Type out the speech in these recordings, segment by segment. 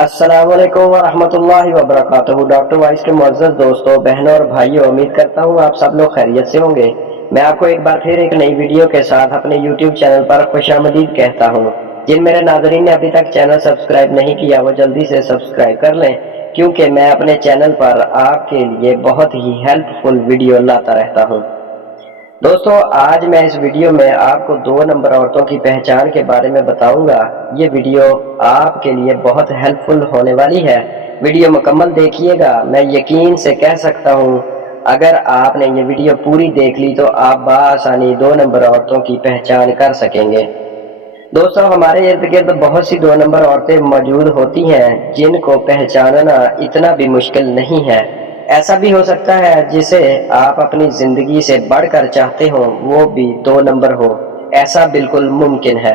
अस्सलाम वालेकुम वरहमतुल्लाहि वबरकातुहू। डॉक्टर वाइस के मुअज़्ज़ज़ दोस्तों, बहनों और भाइयों, उम्मीद करता हूँ आप सब लोग खैरियत से होंगे। मैं आपको एक बार फिर एक नई वीडियो के साथ अपने YouTube चैनल पर खुशामदीद कहता हूँ। जिन मेरे नाज़रीन ने अभी तक चैनल सब्सक्राइब नहीं किया वो जल्दी से सब्सक्राइब कर लें, क्योंकि मैं अपने चैनल पर आपके लिए बहुत ही हेल्पफुल वीडियो लाता रहता हूँ। दोस्तों, आज मैं इस वीडियो में आपको 2 नंबर औरतों की पहचान के बारे में बताऊंगा। ये वीडियो आपके लिए बहुत हेल्पफुल होने वाली है। वीडियो मुकम्मल देखिएगा। मैं यकीन से कह सकता हूँ, अगर आपने ये वीडियो पूरी देख ली तो आप बआसानी 2 नंबर औरतों की पहचान कर सकेंगे। दोस्तों, हमारे इर्द गिर्द बहुत सी 2 नंबर औरतें मौजूद होती हैं जिनको पहचानना इतना भी मुश्किल नहीं है। ऐसा भी हो सकता है जिसे आप अपनी जिंदगी से बढ़कर चाहते हो वो भी 2 नंबर हो। ऐसा बिल्कुल मुमकिन है।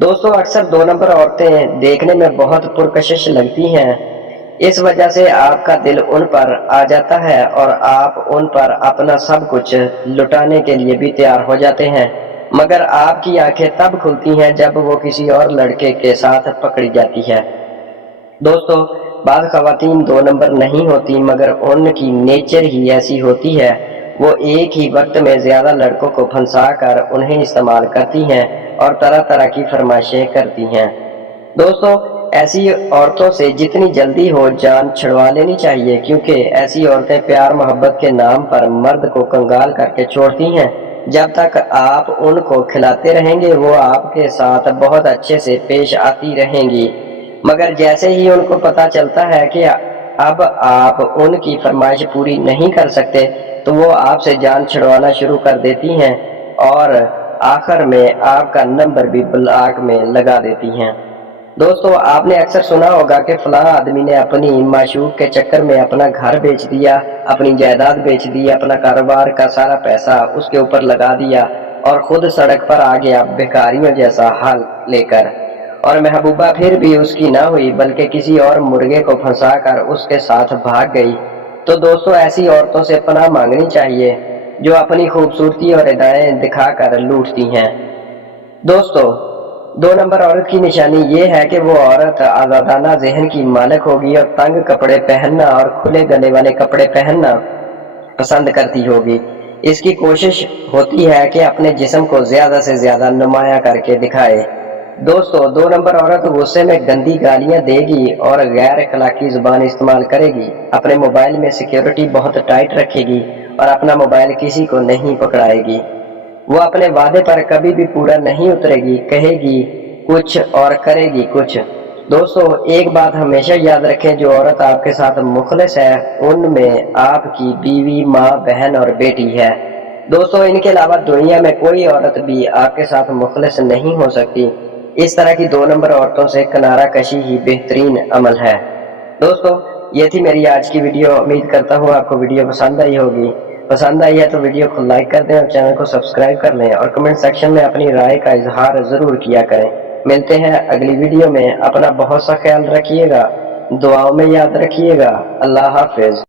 दोस्तों, अक्सर 2 नंबर औरतें देखने में बहुत पुरकशिश लगती हैं। इस वजह से आपका दिल उन पर आ जाता है और आप उन पर अपना सब कुछ लुटाने के लिए भी तैयार हो जाते हैं। मगर आपकी आंखें तब खुलती हैं जब वो किसी और लड़के के साथ पकड़ी जाती है। दोस्तों, बाद खवातीन 2 नंबर नहीं होती, मगर उनकी नेचर ही ऐसी होती है। वो एक ही वक्त में ज्यादा लड़कों को फंसा कर उन्हें इस्तेमाल करती हैं और तरह तरह की फरमाइशें करती हैं। दोस्तों, ऐसी औरतों से जितनी जल्दी हो जान छुड़वा लेनी चाहिए, क्योंकि ऐसी औरतें प्यार मोहब्बत के नाम पर मर्द को कंगाल करके छोड़ती हैं। जब तक आप उनको खिलाते रहेंगे वो आपके साथ बहुत अच्छे से पेश आती रहेंगी, मगर जैसे ही उनको पता चलता है कि अब आप उनकी फरमाइश पूरी नहीं कर सकते तो वो आपसे जान छुड़वाना शुरू कर देती हैं और आखिर में आपका नंबर भी ब्लॉक में लगा देती हैं। दोस्तों, आपने अक्सर सुना होगा कि फलां आदमी ने अपनी माशूक के चक्कर में अपना घर बेच दिया, अपनी जायदाद बेच दी, अपना कारोबार का सारा पैसा उसके ऊपर लगा दिया और खुद सड़क पर आ गया भिखारियों जैसा हाल लेकर। और महबूबा फिर भी उसकी ना हुई, बल्कि किसी और मुर्गे को फंसाकर उसके साथ भाग गई। तो दोस्तों, ऐसी औरतों से पनाह मांगनी चाहिए जो अपनी खूबसूरती और अदाएं दिखाकर लूटती हैं। दोस्तों, 2 नंबर औरत की निशानी ये है कि वो औरत आजादाना जहन की मालिक होगी और तंग कपड़े पहनना और खुले गले वाले कपड़े पहनना पसंद करती होगी। इसकी कोशिश होती है कि अपने जिस्म को ज्यादा से ज्यादा नुमाया करके दिखाए। दोस्तों, 2 नंबर औरत गुस्से में गंदी गालियां देगी और गैर अखलाकी जुबान इस्तेमाल करेगी। अपने मोबाइल में सिक्योरिटी बहुत टाइट रखेगी और अपना मोबाइल किसी को नहीं पकड़ाएगी। वो अपने वादे पर कभी भी पूरा नहीं उतरेगी, कहेगी कुछ और करेगी कुछ। दोस्तों, एक बात हमेशा याद रखें, जो औरत आपके साथ मुखलिस है उनमें आपकी बीवी, माँ, बहन और बेटी है। दोस्तों, इनके अलावा दुनिया में कोई औरत भी आपके साथ मुखलिस नहीं हो सकती। इस तरह की 2 नंबर औरतों से किनारा कशी ही बेहतरीन अमल है। दोस्तों, ये थी मेरी आज की वीडियो। उम्मीद करता हूँ आपको वीडियो पसंद आई होगी। पसंद आई है तो वीडियो को लाइक कर दें और चैनल को सब्सक्राइब कर लें और कमेंट सेक्शन में अपनी राय का इजहार जरूर किया करें। मिलते हैं अगली वीडियो में। अपना बहुत सा ख्याल रखिएगा, दुआओं में याद रखिएगा। अल्लाह हाफिज।